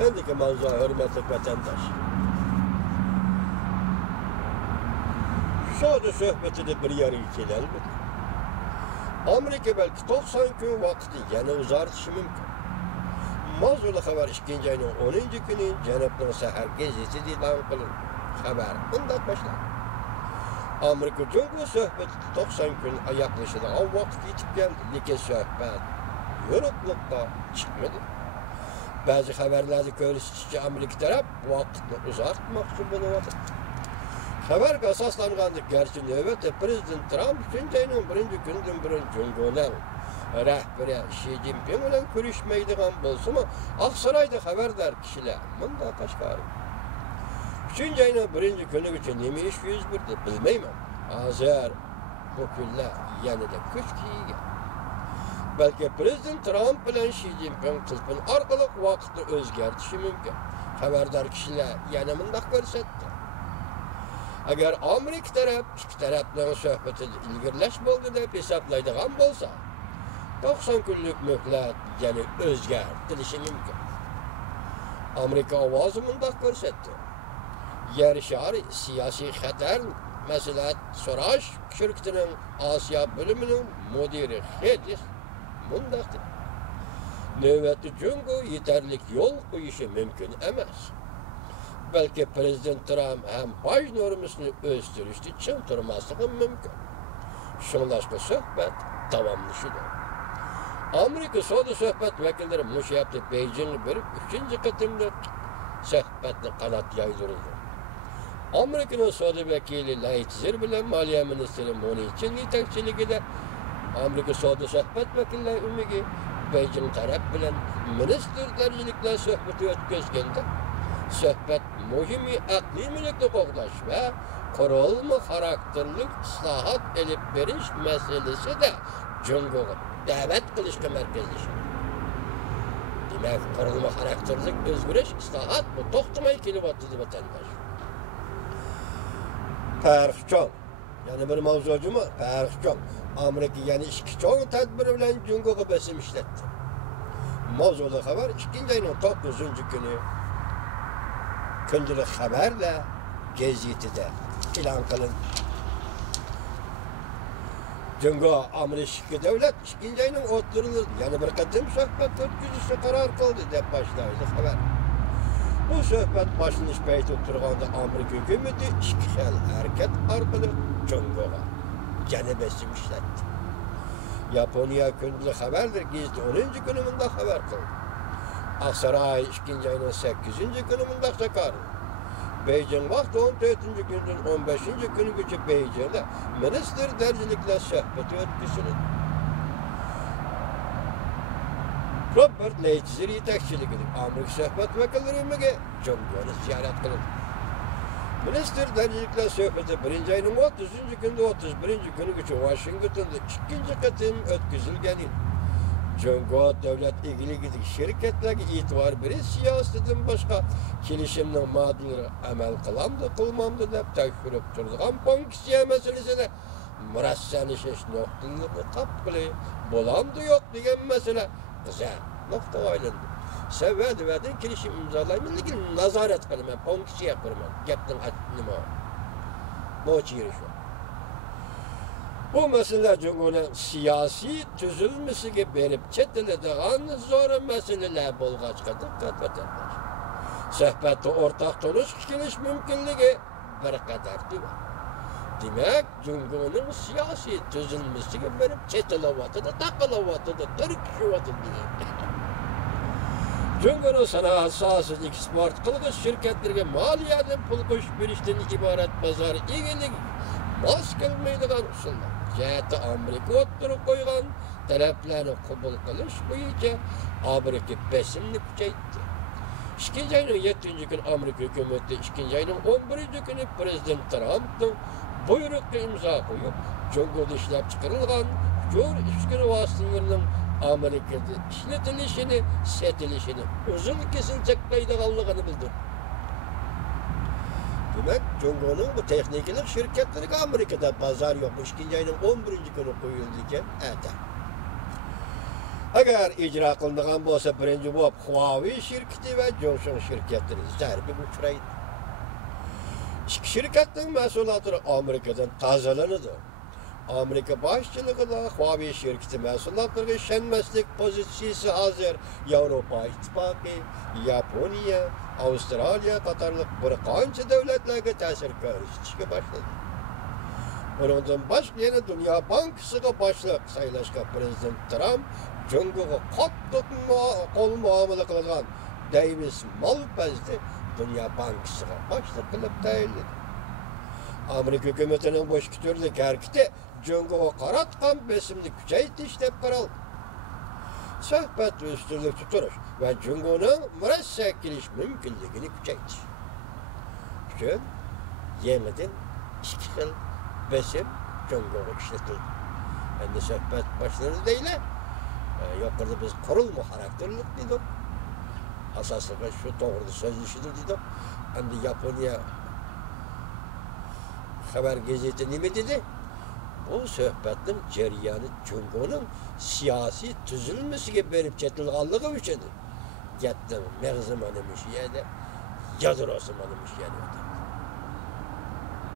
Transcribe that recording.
Endiki mavzu hürmetli vatandaş. Şöyle söhbetini bir yere gelelim. Amerika belki 90 gün vakti yana uzartışı mümkün. Mavzulu haber 2. ayının 10. günü Cenab-ı Seher gezisi ilan kılın. Haber bundan başlar. Amerika Cumhuriyeti söhbeti 90 gün yaklaşık o vakit yetip geldi. Lakin söhbet yoruklukta çıkmadı. Bazı haberlerde görüştükçe Amerika taraf vakitini uzatmakçı bulunmadı. Haber esaslanğandı. Gerçi növbette Prezident Trump 3. ayının 1. günden burun Cumhuriyet'in rəhbəri Xi Jinping bilen görüşmeydiğen bolsa-mı Aksaray'da haberdar kişiler bunda kaşkarı. 3. ayının 1. günü için nemi iş 101'de bilmeyim. Azər bu günler yani de küç kiyigen. Belki Prezident Trump bilen Xi Jinping tılpın arkalık vakitini özgertişi mümkün. Haberdar kişiler yani mındak görsetti. Eğer Amerika taraf, iki tarafların söhbeti ilgirleşme oldu deyip hesaplaydıgan bolsa, 90 günlük möhlet yani özgertilişi mümkün. Amerika avazı mındak görsetti. Yer şari siyasi xatar meselat soraş şirketinin Asya bölümünün müdiri Hedis mundaktır. Növbeti Cumhuriyeti yeterlik yol koyuşu mümkün emas. Belki Prezident Trump hem baş normasını östürüştü çıntırmaslığı mümkün. Şunlaşma söhbet tamamlaşıdır. Amerika Soda söhbet vekilleri muşu yaptı Beijing'i verip 3. kıtımda söhbetini kanat yaydırıldı. Amerika'nın Soda vekili Lighthizer bilen Maliye Ministeri Mnuchin yetekçiliğinde Amerika Soda söhbet vekilleri ümigi Beijing taraf bilen minister derecelikle söhbeti ötközgende söhbet muhimi akli mülkle qoğlaş ve kurulma karakterlik islahat elip veriş meselesi de Cumhuriyet'e davet kılışka merkezleşir. Demek kurulma karakterlik özgürüş islahat bu toxtumay kelivattıdı vatandaş. Perxçon, yani bir mavzucu mu? Perxçon. Amerika yani iki çoğun tedbiri bilen Cumhuriyet'e besim işletti. Mavzulu haber 2. ayının 9. günü Kündülük haberle gezitide ilan kılın. Cumhuriyet Amerika devlet 2. ayının oturulur. Yani bir kadın söhbet ötküzüsü karar kıldı deyip başlaydı haber. Bu söhbet başlanış beyti oturğanda Amerika hükümeti işgal hareket arkalı Cumhuriyet'e cenebesi işletti. Japonya Kündülük haberdir gizli 10. günümünde haber kıldı. Aksaray 2. ayının 8. günümünde sakardı. Beijing vakti 14. günden 15. günü gücü Beijing'de minister dercilikle söhbeti ötküsünün. Robert Lighthizer yetekçiliğidir. Amerika söhbet vekilleri ümüge Cumhuriyet'i ziyaret kılın. Minister dercilikle söhbeti 1. ayının 30. günde 31. günü gücü Washington'da 2. katım ötküzülgenin. Cumhuriyet devlet ilgili gidik şirketlerge itibar biri siyasetin başka kilişimden maddeleri emel kılamdı, kılmamdı deyip tekfirip durduğun fonksiya meselesine mürasselişeş noktalığını tapkılı bulamdı yok diyen mesele güzel nokta aylındı. Sevvedi verdin kilişim imzalayın, lakin nazaret kılım, fonksiya kılım, geptin haddini mi? Noçi yeri şu. Bu mesele Cumhuriyet'in siyasi tüzülmesi berip çetilediğin zor meseleler bolğaçka dikkat vatandaş. Söhbette ortak tonuş kiliş mümkünlüğü bir kadar değil. Demek Cumhuriyet'in siyasi tüzülmesi berip çetilevatıda, takılevatıda, tırkışıvatıda diye. Cumhuriyet'in sanat sahası eksport kılgıç şirketlerine maliyetin pul koş birişten ibaret pazar ilgilik mas kelmeydiğen usullar. Jati Amerika oturup koygan taleplerini kabul kılış boyunca Amerika besimini küçeytti. 2. ayının 7. gün Amerika hükümeti 2. ayının 11. günü Prezident Trump'ın buyruklu imza koyup Cumhuriyet'te işlep çıkarılgan jor işgiri vasıtalarının Amerika'da işletilişini, setilişini uzun kesilecekleydığanlığını bildirdi. Demek Cumhuriyet'in bu tekniklik şirketleri Amerika'da pazar yok. 2. ayının 11. günü koyulduyken eder. Agar icra qilinadigan bo'lsa, birinchi bo'lib Huawei şirketi va Johnson şirketleri zarbiga uchraydi. İki şirketning mahsulotlari Amerikadan tozalanadi. Amerika boshchiligida Huawei şirketi mahsulotlariga ishonmaslik pozitsiyasi hozir Yevropa ittifoqi, Yaponiya, Avstraliya qatorliq bir qancha davlatlarga ta'sir ko'rsatishga boshladi. Bundan boshqa yana Dunyo bankisiga boshliq saylashga prezident Trump Jungoga qattiq qo'l muomala qilgan Davis Malpazni Dunyo bankisiga boshliq qilib tayinladi. Amerika hukumatining boshqa turli harakati Jungoga qaratgan besimni kuchaytirish deb qaraldi. Suhbat ustunlik tutirish va Jungoning murassa kelish mumkinligini kuchaytirish uchun yangidan ikki xil besim Jungoga ishlatildi. Endi suhbat boshlanadi deylar. Yuqorida biz qurilma xarakterlik dedik. Asosiga shu to'g'rida so'zlashdi dedik. Endi Yaponiya xabar gazeti nima dedi? Bu suhbatning jarayoni Jungoning siyosiy tuzilmasiga berib ketilganligi uchun gapning mag'zi mana shu yerda, yadrosi mana shu yerda.